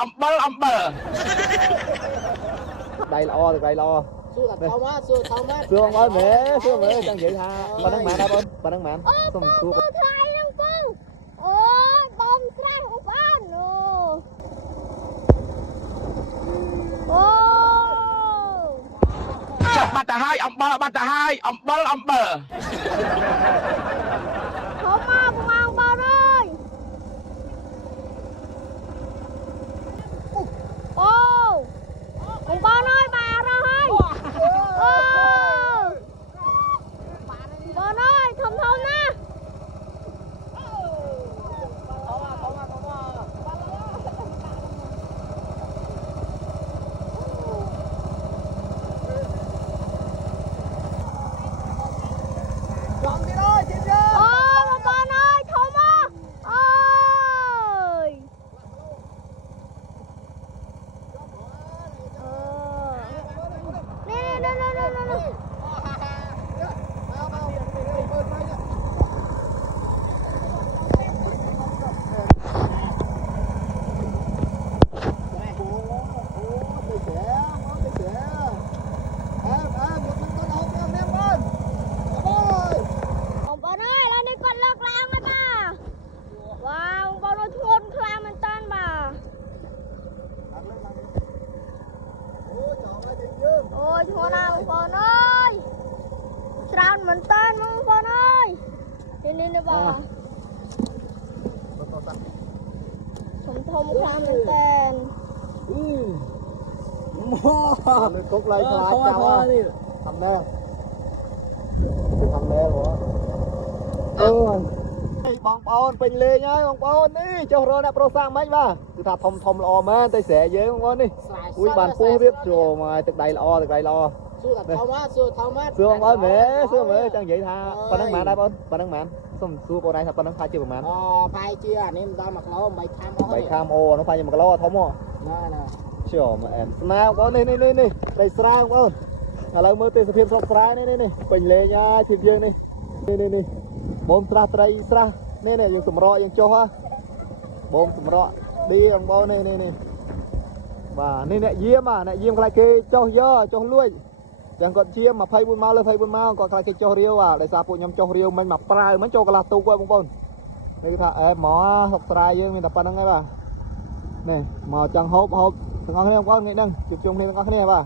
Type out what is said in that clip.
អំបិលអំបិលដៃល្អទៅដៃល្អសួរថាថោម៉ាសួរថោម៉ាសួរអើមែសួរមើលចង់និយាយថាប៉ុណ្ណឹងមែនដែរបងប៉ុណ្ណឹងមែនសុំសួរថ្លៃហ្នឹងពូអូយបងស្រស់បងប្អូនអូចុះបាត់ទៅហើយអំបិលបាត់ទៅហើយអំបិលអំបិលធំមកបងបងអើយអូបងបងអើយបាទរស់ហើយអូបងអើយធំធំណាôi thua nào con ơi sao mình tên không con ơi đi đi bà thông thông sao mình tên cút lại cho cháu thầm đen rồiបងប្អូនពេញលេងហើយបងប្អូននេះចុះរកអ្នកប្រុសសាំងមិនបាទគឺថាធំធំល្អមែនតែស្រែយើងបងប្អូននេះអ៊ុយបានពោះទៀតចូលមកទឹកដៃល្អទឹកដៃល្អសួរថាថោម៉ាសួរថោម៉ាសួរបងប្អូនមែនសួរមើលចង់និយាយថាប៉ុណ្ណឹងមែនដែរបងប៉ុណ្ណឹងមែនសុំសួរបងឯងថាប៉ុណ្ណឹងផាច់ជាប្រហែលផាយជាអានេះមិនដល់1គីឡូ8ខាំអស់8ខាំអូនោះផាច់1គីឡូធំហ៎ណាជឿមកអែមស្នាបងប្អូននេះដីស្រែបងប្អូនឥឡូវមើលទេសភាពស្រុកស្រែនេះពេញលេងហើយភាពយើងនេះបងស្រះត្រីស្រះនេះយើងសម្រក់យើងចុះហ៎បងសម្រក់ឌីបងប្អូននេះបាទនេះអ្នកយាមអ្នកយាមខ្លាចគេចុះយកចុះលួចចឹងគាត់ជាម24ម៉ោងលើ24ម៉ោងគាត់ខ្លាចគេចុះរាវដោយសារពួកខ្ញុំចុះរាវមិនមកប្រើមិនចូលកន្លះទូកហើយបងប្អូននេះគឺថាអែមមកស្រុកស្រែយើងមានតែប៉ុណ្្នឹងហើយបាទនេះមកចង់ហូបទាំងអស់គ្នាបងប្អូនថ្ងៃហ្នឹងជួបជុំគ្នាទាំងអស់គ្នាបាទ